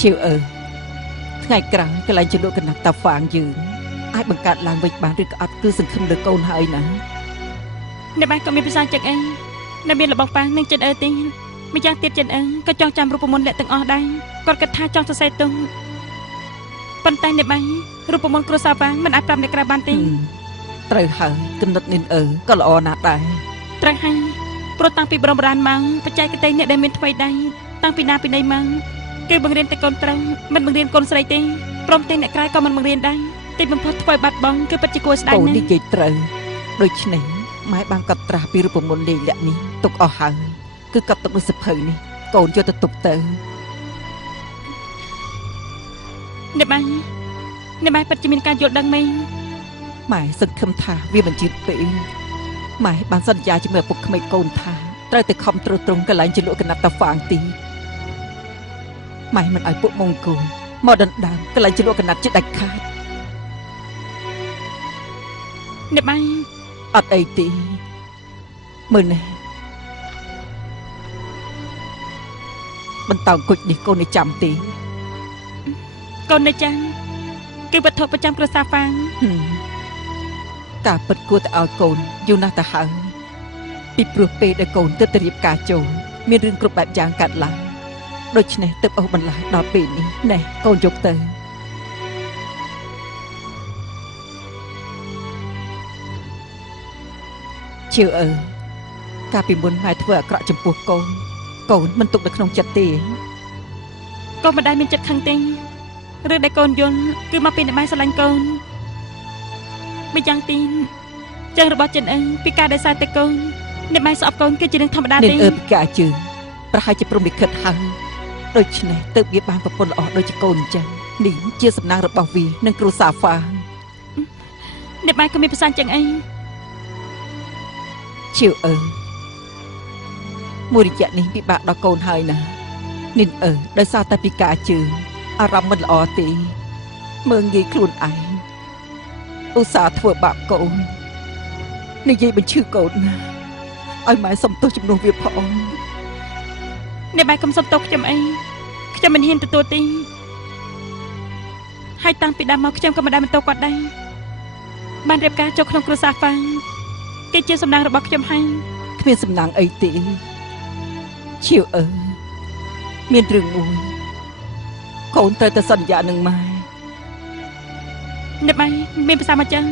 ឈៀវថ្ងៃក្រោយកន្លែងជំនួសកណាត់តាហ្វាងយើងអាចបង្កើតឡើងវិញបានឬក៏អត់គឺសង្ឃឹមលើកូនហើយណាអ្នកបានក៏មានភាសាចឹងអីនៅមានរបស់ប៉ានឹងចិនទេម្យ៉ាងទៀតចិនក៏ចង់ចាំរូបមន្តលក្ខទាំងអស់ដែរគាត់គិតថាចង់សរសេរទុំប៉ុន្តែអ្នកបានរូបមន្តគ្រួសារប៉ាមិនអាចប្រាប់អ្នកក្រៅបានទេត្រូវហើយកំណត់និនក៏ល្អណាស់ដែរត្រូវហើយព្រោះតាំងពីបរមរានមកបច្ចេកទេសអ្នកដែលមានថ្មីដែរតាំងពីណាពីណីមកគេបង្រៀនតែកូនត្រូវមិនបង្រៀនកូនស្រីទេព្រមទាំងអ្នកក្រៅក៏មិនបង្រៀនដែរទីបំផុតធ្វើឲ្យបាត់បង់គឺពិតជាគួរស្ដាយណាស់កូននិយាយត្រូវដូច្នេះម៉ែបានកត់ត្រាស់ពីរូបមន្តលេខលាក់នេះទុកអស់ហើយគឺកត់ទុកនៅសភៅនេះកូនយកទៅទុកទៅអ្នកបានពិតជាមានការយល់ដឹងមែនម៉ែសង្ឃឹមថាវាមិនជឿពេកម៉ែបានសន្យាជាមួយឪពុកក្មេកកូនថាត្រូវតែខំត្រួតត្រងកន្លែងជាលក់កណាត់តាហ្វាងទីម៉ែមិនឲ្យពួកមង្គលមកដណ្ដើមកន្លែងជាលក់កណាត់ជាដាច់ខាតអ្នកបានអត់អីទេមើលនេះបន្តអង្គុយនេះកូននេះចាំទេកូននេះចាំគឺវត្ថុប្រចាំគ្រួសារហ្វាងការពិតគួរតែឲ្យកូនយូរណាស់ទៅហើយពីព្រោះពេលដែលកូនទើបទៅរៀបការចូលមានរឿងគ្រប់បែបយ៉ាងកើតឡើងដូច្នេះទើបអូសបន្លាយដល់ពេលនេះណែកូនយកទៅឈៀវកាលពីមុនម៉ែធ្វើអាក្រក់ចំពោះកូនមិនទុកនៅក្នុងចិត្តទេកូនមិនដែលមានចិត្តខឹងទេរឿងដែលកូនយល់គឺមកពីអ្នកម៉ែស្រឡាញ់កូនម្យ៉ាងទីចឹងរបស់ចិនពីការដែលសារតែកូនអ្នកម៉ែស្អប់កូនគឺជារឿងធម្មតាទេពីការជឿប្រហែលជាព្រមលិខិតហើយដូច្នេះទើបវាបានប្រពន្ធល្អដូចជាកូនអញ្ចឹងនេះជាសំណាងរបស់វានិងគ្រូសាហ្វាអ្នកម៉ែក៏មានប្រសាសន៍ចឹងឈៀវមួយរយៈនេះពិបាកដល់កូនហើយណានិនដោយសារតែពីការជឿអារម្មណ៍មិនល្អទេមើងងាយខ្លួនឯងឧស្សាហ៍ធ្វើបាបកូននិយាយបញ្ឈឺកូនណាឲ្យម៉ែសុំទោសជំនួសវាផងអ្នកម៉ែកុំសុំទោសខ្ញុំខ្ញុំមិនហ៊ានទទួលទេហើយតាំងពីដើមមកខ្ញុំក៏មិនដែលបន្ទោសគាត់ដែរបានរៀបការចូលក្នុងគ្រួសារហ្វាងគេជាសំណាងរបស់ខ្ញុំហើយគ្មានសំណាងអីទេឈៀវមានរឿងមួយកូនត្រូវតែសន្យានឹងម៉ែអ្នកម៉ែមានភាសាមកចឹង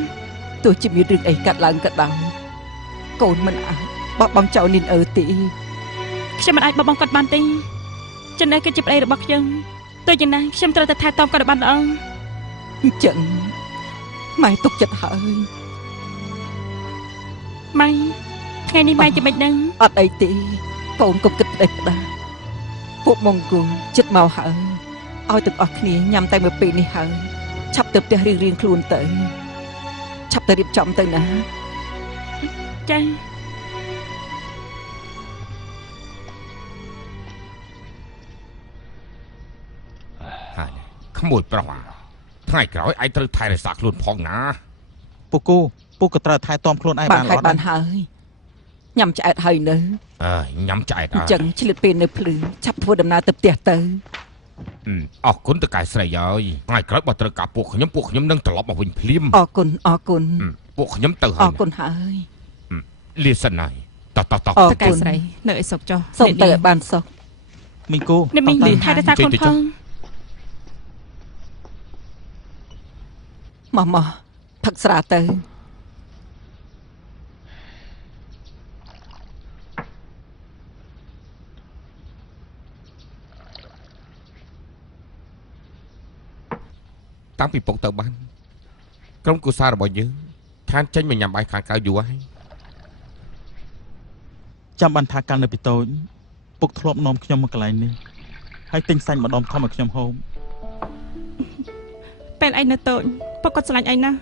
ទោះជាមានរឿងអីកាត់ឡើងក៏ដោយកូនមិនអាចបោះបង់ចោលនិនទេខ្ញុំមិនអាចបោះបង់គាត់បានទេចិនគឺជាប្តីរបស់ខ្ញុំទោះយ៉ាងណាខ្ញុំត្រូវតែថែទាំគាត់ឲ្យបានល្អអញ្ចឹងម៉ែទុកចិត្តហើយម៉ែថ្ងៃនេះម៉ែចំណេញដឹងអត់អីទេកូនកុំគិតផ្ដេសផ្ដាសពួកមង្គលចិត្តមកហើយឲ្យទាំងអស់គ្នាញ៉ាំតែមួយពេលនេះហើយឆាប់ទៅផ្ទះរៀងខ្លួនទៅឆាប់ទៅរៀបចំទៅណាចា៎ហើយក្មួយប្រុសថ្ងៃក្រោយឯងត្រូវថែរក្សាខ្លួនផងណាពូក៏ត្រូវថែទាំខ្លួនឯងបានបានហើយញ៉ាំឆ្អែតហើយនៅញ៉ាំឆ្អែតអញ្ចឹងឆ្លៀតពេលនៅភ្លឺឆាប់ធ្វើដំណើរទៅផ្ទះទៅអរគុណទៅកែស្រីហើយថ្ងៃក្រោយបើត្រូវការពួកខ្ញុំនឹងត្រឡប់មកវិញភ្លាមអរគុណពួកខ្ញុំទៅហើយអរគុណហើយលាសិនហើយតកែស្រីនៅឲ្យសុកចុះសូមទៅឲ្យបានសុខមីងគូមីងថែរក្សាខ្លួនផងមកផឹកស្រាទៅតាំងពីពុកទៅបានក្រុមគូសាររបស់យើងខានចេញមកញ៉ាំបាយខាងក្រៅយូរហើយចាំបានថាកាលនៅពីតូចពុកធ្លាប់នាំខ្ញុំមកកន្លែងនេះហើយទិញសាច់ម្ដុំធំឲ្យខ្ញុំហូបពេលឯងនៅតូចពុកគាត់ស្រឡាញ់ឯងណាស់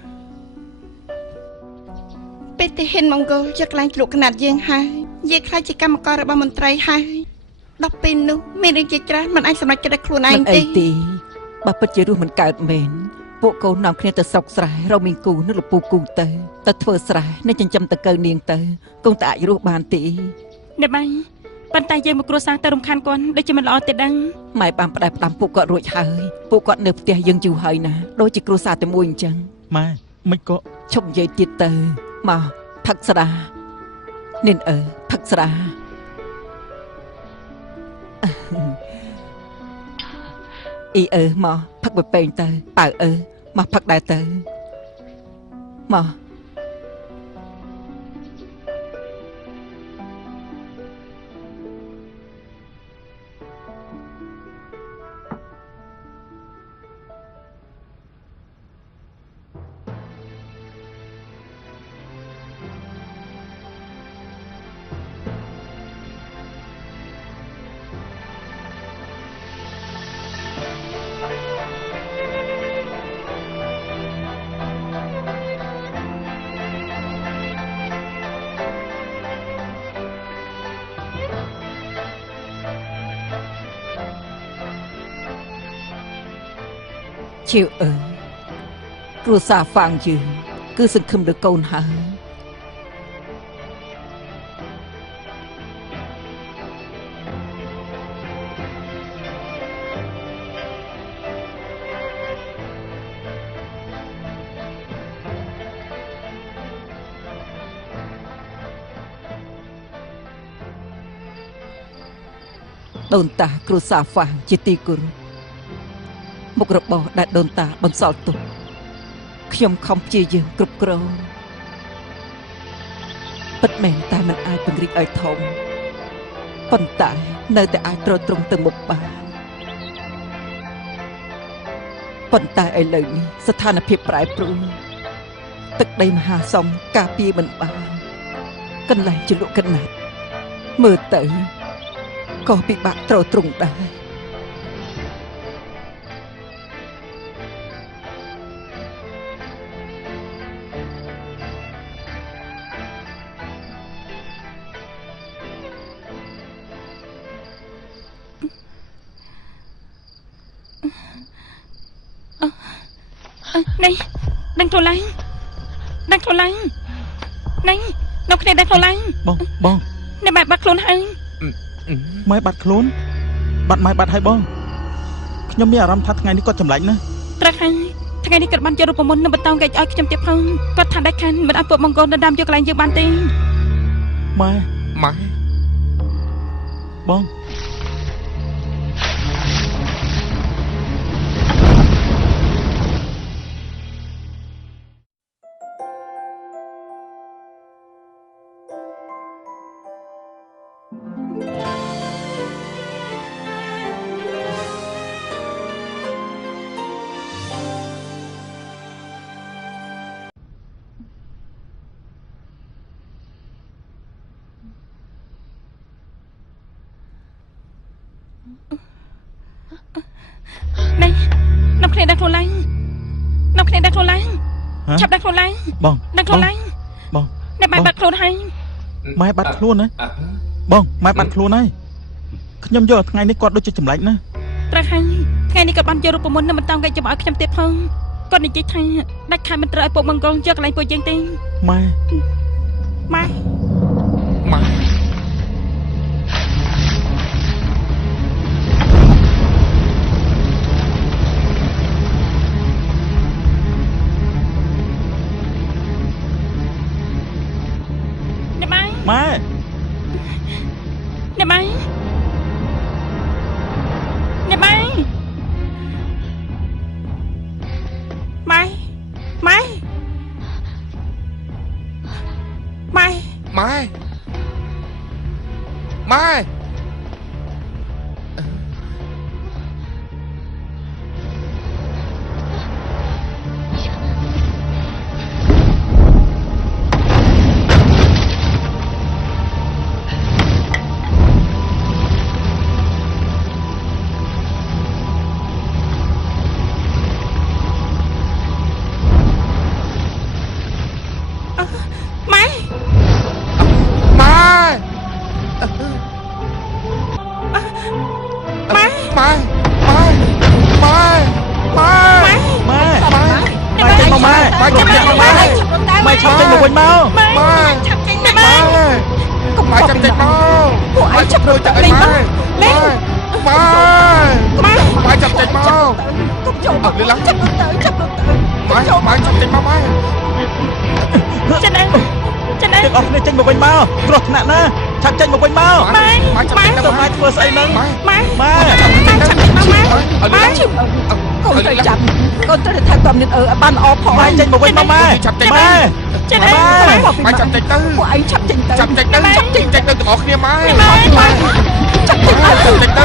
ពេលទីហ៊ានមង្គលយកកន្លែងជ្លក់កណាត់យើងហើយយាយខ្លាចជាកម្មកររបស់មន្ត្រីហើយដល់ពេលនោះមានរឿងជាច្រើនមិនអាចសម្រេចចិត្តខ្លួនឯងទេបើពិតជារស់មិនកើតមែនពួកកូននាំគ្នាទៅស្រុកស្រែរកមីងគូនិងលពូគូទៅធ្វើស្រែនិងចិញ្ចឹមតកូវនាងទៅគង់តែអាចរស់បានទេអ្នកម៉ែ ប៉ុន្តែយើងមកគ្រួសារទៅរំខានគាត់ដូចជាមិនល្អទេដឹង ម៉ែបានផ្ដែផ្ដាំពួកគាត់រួចហើយពួកគាត់នៅផ្ទះយើងយូរហើយណាដូចជាគ្រួសារតែមួយអញ្ចឹង ម៉ែមិនក៏ ឈប់និយាយទៀតទៅមកផឹកស្រានិនផឹកស្រាអ៊ីមកផឹកបេពេងទៅប៉ៅមកផឹកដែរទៅមក ជាវគ្រួសារហ្វាងយើងគឺសង្ឃឹមលើកូនហើយដូនតាគ្រួសារហ្វាងជាទីគោរព មុខរបរដែលដូនតាបន្សល់ទុកខ្ញុំខំព្យាយាមគ្រប់គ្រងពិតមែនតែមិនអាចពង្រីកឲ្យធំប៉ុន្តែនៅតែអាចទ្រទ្រង់ទៅមុខបានប៉ុន្តែឥឡូវនេះស្ថានភាពប្រែប្រួលទឹកដីមហាសង្ឃការពារមិនបានកន្លែងជលក់កណាត់មើលទៅក៏ពិបាកទ្រទ្រង់ដែរ នេះដឹងខ្លួនឡើងដឹងខ្លួនឡើងនេះនៅគ្នាដឹងខ្លួនឡើងបងនេះម៉ែបាត់ខ្លួនហើយ ម៉ែបាត់ខ្លួនបាត់ម៉ែបាត់ហើយបងខ្ញុំមានអារម្មណ៍ថាថ្ងៃនេះគាត់ចម្លែកណាស់ ត្រូវហើយថ្ងៃនេះគាត់បានយករូបមន្តនៅបន្តកែកឲ្យខ្ញុំទៀតផងគាត់ថាដាច់ខានមិនឲ្យពួកមង្គលដណ្ដើមយកកន្លែងយើងបានទេ ម៉ែ បង នេះនៅគ្នាដឹងខ្លួនឡើងនៅគ្នាដឹងខ្លួនឡើងឆាប់ដឹងខ្លួនឡើង បង ដឹងខ្លួនឡើង បង នេះម៉ែបាត់ខ្លួនហើយ ម៉ែបាត់ខ្លួនណាបងម៉ែបាត់ខ្លួនហើយខ្ញុំយកថ្ងៃនេះគាត់ដូចជាចម្លែកណាស់ ត្រូវហើយថ្ងៃនេះគាត់បានយករូបមន្តនៅបន្តកែកឲ្យខ្ញុំទៀតផងគាត់និយាយថាដាច់ខានមិនត្រូវឲ្យពួកមង្គលយកកន្លែងពួកយើងទេ ម៉ែ ម៉ែ ម៉ែ នេះម៉ែនេះម៉ែម៉ែម៉ែម៉ែម៉ែ ម៉ែ ម៉ែ ចាប់រួចតែអីម៉ែម៉ែចាប់ចេញមក កុំចូល អត់លឺឡើង ចាប់ទៅចាប់ទៅ ម៉ែចាប់ចេញមកម៉ែ ចិនអើចិនអើ ទាំងអស់គ្នាចេញមកវិញមកគ្រោះថ្នាក់ណាឆាប់ចេញមកវិញមក ម៉ែ ចាប់ចេញ ទៅម៉ែធ្វើស្អីហ្នឹង ម៉ែ ម៉ែ ចាប់មកម៉ែ ម៉ែ កូនត្រូវចាប់កូនត្រូវថែទាំនាងឲ្យបានអផង ម៉ែចេញមកវិញមកម៉ែ ចាប់ចេញ ម៉ែ ចិនអើ ម៉ែចាប់ចេញទៅ ពួកឯងចាប់ចេញទៅ ចាប់ចេញទៅទាំងអស់គ្នាម៉ែ ចាប់ចេញទៅ ចាប់ចេញទៅ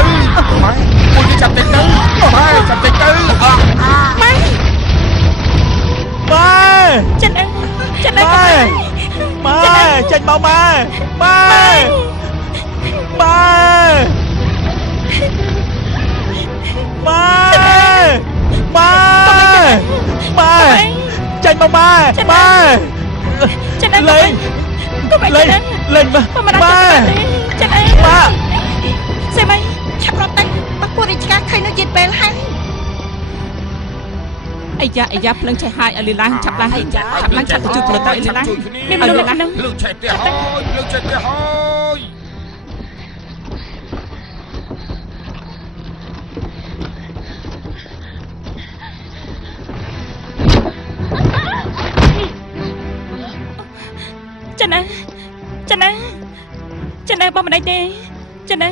ម៉ែពួកនេះចាប់ចេញទៅម៉ែចាប់ចេញទៅ ម៉ែ ម៉ែ ចិនអើចិនអើ ម៉ែចេញមកម៉ែម៉ែម៉ែម៉ែម៉ែចេញមកម៉ែម៉ែ ចិនអើ លេង កុំអី លេង ចិនអើ លេងម៉ែ កុំមកដាក់ចិនអើ ម៉ែ សេមី ឆាប់រត់ទៅបើពួករាជការឃើញនៅយឺតពេលហើយ អាយ៉ាភ្លឹងឆេះហាយឲ្យលីឡាចាប់ឡើងចាប់ឡើងចាប់ទៅជួយទៅលីឡា មានមនុស្សក្នុង លើកឆេះទៀតហើយលើកឆេះទៀតហើយ ចិនអើចិនអើចិនអើបងមិនដេញទេចិនអើ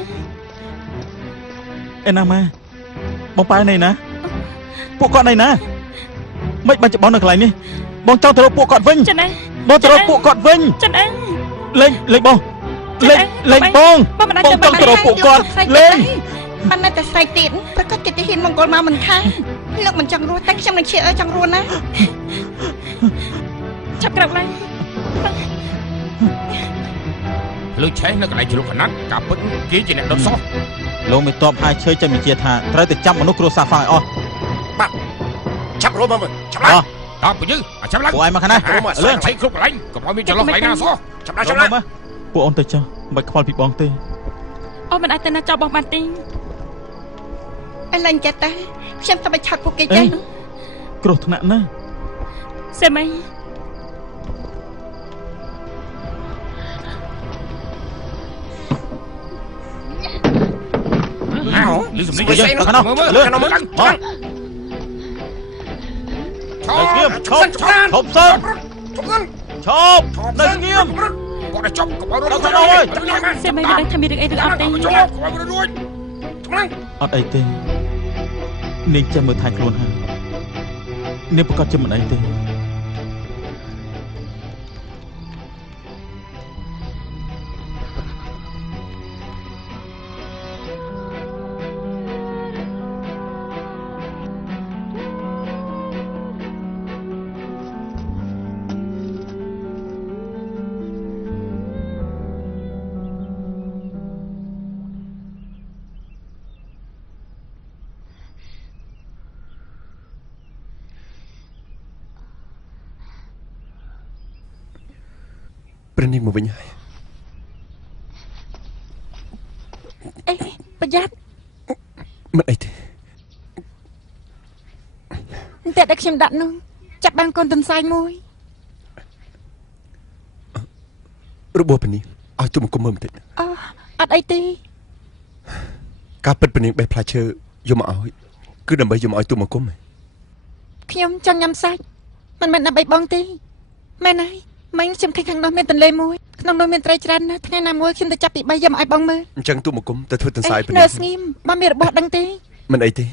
ឯណាម៉ែបងប៉ែនេះណាពួកគាត់នេះណាមិនបាច់បងនៅកន្លែងនេះបងចង់ទៅរកពួកគាត់វិញ ចិនអើ បងទៅរកពួកគាត់វិញ ចិនអើ លេងបងលេងបងចង់ទៅរកពួកគាត់លេង បានតែស្រែកទៀតប្រកាសជាទាហានមង្គលមកមិនខានលោកមិនចង់រស់តែខ្ញុំនឹងឈៀចង់រស់ណា ចាប់ក្រោកឡើង លើកឆេះនៅកន្លែងជ្រុកកណាត់ការពិតគេជាអ្នកដុតសោះ លោកមេតបហើយឈើចាំវិជាថាត្រូវទៅចាប់មនុស្សគ្រួសារហ្វាយអស់ ចាប់រួមមកចាប់ឡើង តាមពយើចាប់ឡើង ពួកឯងមកខាងណា លឿនឆេះគ្រប់កន្លែងកុំឲ្យមានចន្លោះកន្លែងណាសោះ ចាប់ឡើង ពួកអូនទៅចុះមិនខ្វល់ពីបងទេ អូមិនអាចទៅណាចាប់បងបានទេ ឥឡូវចេះតែខ្ញុំទៅបិឆាត់ពួកគេចេះ គ្រោះថ្នាក់ណា សេមី លឺសំឡេង មើលលឿនមកឈប់សើឈប់នៅស្ងៀម គាត់ឲ្យចប់កុំឲ្យរត់ សេមីមិនដឹងថាមានរឿងអីឬអត់ទេ កុំឲ្យរួច អត់អីទេនាងចាំមើលថែខ្លួនហើយនាងប្រកាសជាមិនអីទេ ព្រះនាងមកវិញហើយ អេប្រយ័ត្ន មិនអីទេ តែដែលខ្ញុំដាក់នោះចាប់បានកូនទន្សាយមួយ របួសព្រះនាងឲ្យទុំគុំមើលបន្តិច អូអត់អីទេ ការពិតព្រះនាងបេះផ្លែឈើយកមកឲ្យគឺដើម្បីយកមកឲ្យទុំគុំ ខ្ញុំចង់ញ៉ាំសាច់មិនមែនដើម្បីបងទេមែនហើយមិញខ្ញុំឃើញខាងនោះមានទន្លេមួយក្នុងនោះមានត្រីច្រើនណាស់ថ្ងៃណាមួយខ្ញុំទៅចាប់ពី3យកមកឲ្យបងមើល អញ្ចឹងទុំគុំទៅធ្វើទន្សាយព្រះ នៅ នាង ស្ងៀមបងមានរបស់ដឹងទេ មិនអីទេ